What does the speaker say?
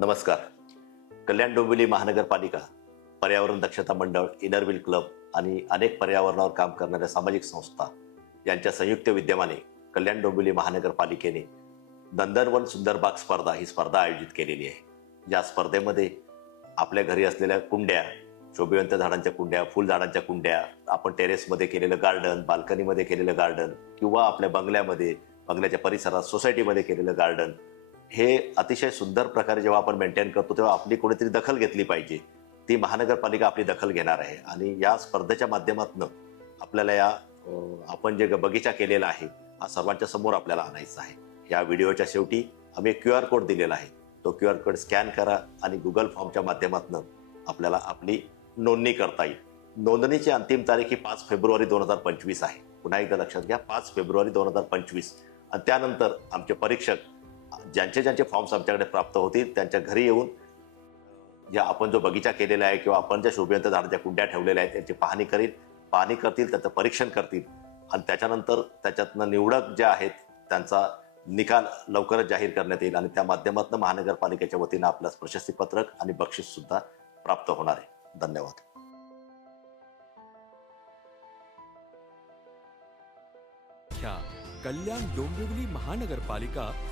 नमस्कार. कल्याण डोंबिवली महानगरपालिका पर्यावरण दक्षता मंडळ इनरविल क्लब आणि अनेक पर्यावरणावर काम करणाऱ्या सामाजिक संस्था यांच्या संयुक्त विद्यमाने कल्याण डोंबिवली महानगरपालिकेने नंदनवन सुंदरबाग स्पर्धा ही स्पर्धा आयोजित केलेली आहे. या स्पर्धेमध्ये आपल्या घरी असलेल्या कुंड्या शोभिवंत झाडांच्या कुंड्या फुलझाडांच्या कुंड्या आपण टेरेसमध्ये केलेलं गार्डन बाल्कनीमध्ये केलेलं गार्डन किंवा आपल्या बंगल्यामध्ये बंगल्याच्या परिसरात सोसायटीमध्ये केलेलं गार्डन हे अतिशय सुंदर प्रकारे जेव्हा आपण मेंटेन करतो तेव्हा आपली कोणीतरी दखल घेतली पाहिजे. ती महानगरपालिका आपली दखल घेणार आहे. आणि या स्पर्धेच्या माध्यमातून आपल्याला या आपण जे बगीचा केलेला आहे हा सर्वांच्या समोर आपल्याला आणायचा आहे. या व्हिडिओच्या शेवटी आम्ही क्यू आर कोड दिलेला आहे. तो क्यू आर कोड स्कॅन करा आणि गुगल फॉर्मच्या माध्यमातून आपल्याला आपली नोंदणी करता येईल. नोंदणीची अंतिम तारीख ही पाच फेब्रुवारी दोन हजार पंचवीस आहे. पुन्हा एकदा लक्षात घ्या पाच फेब्रुवारी दोन हजार पंचवीस. आणि त्यानंतर आमचे परीक्षक ज्यांचे ज्यांचे फॉर्म्स आमच्याकडे प्राप्त होतील त्यांच्या घरी येऊन ज्या आपण जो बगीचा केलेला आहे किंवा आपण ज्या शोभियंत झाडाच्या कुंड्या ठेवलेल्या आहेत त्यांची पाहणी करील पाहणी करतील त्याचं परीक्षण करतील आणि त्याच्यानंतर त्याच्यातनं निवडक ज्या आहेत त्यांचा निकाल लवकरच जाहीर करण्यात येईल आणि त्या माध्यमातून महानगरपालिकेच्या वतीनं आपल्यास प्रशस्तीपत्रक आणि बक्षीस सुद्धा प्राप्त होणार आहे. धन्यवाद. कल्याण डोंबिवली महानगरपालिका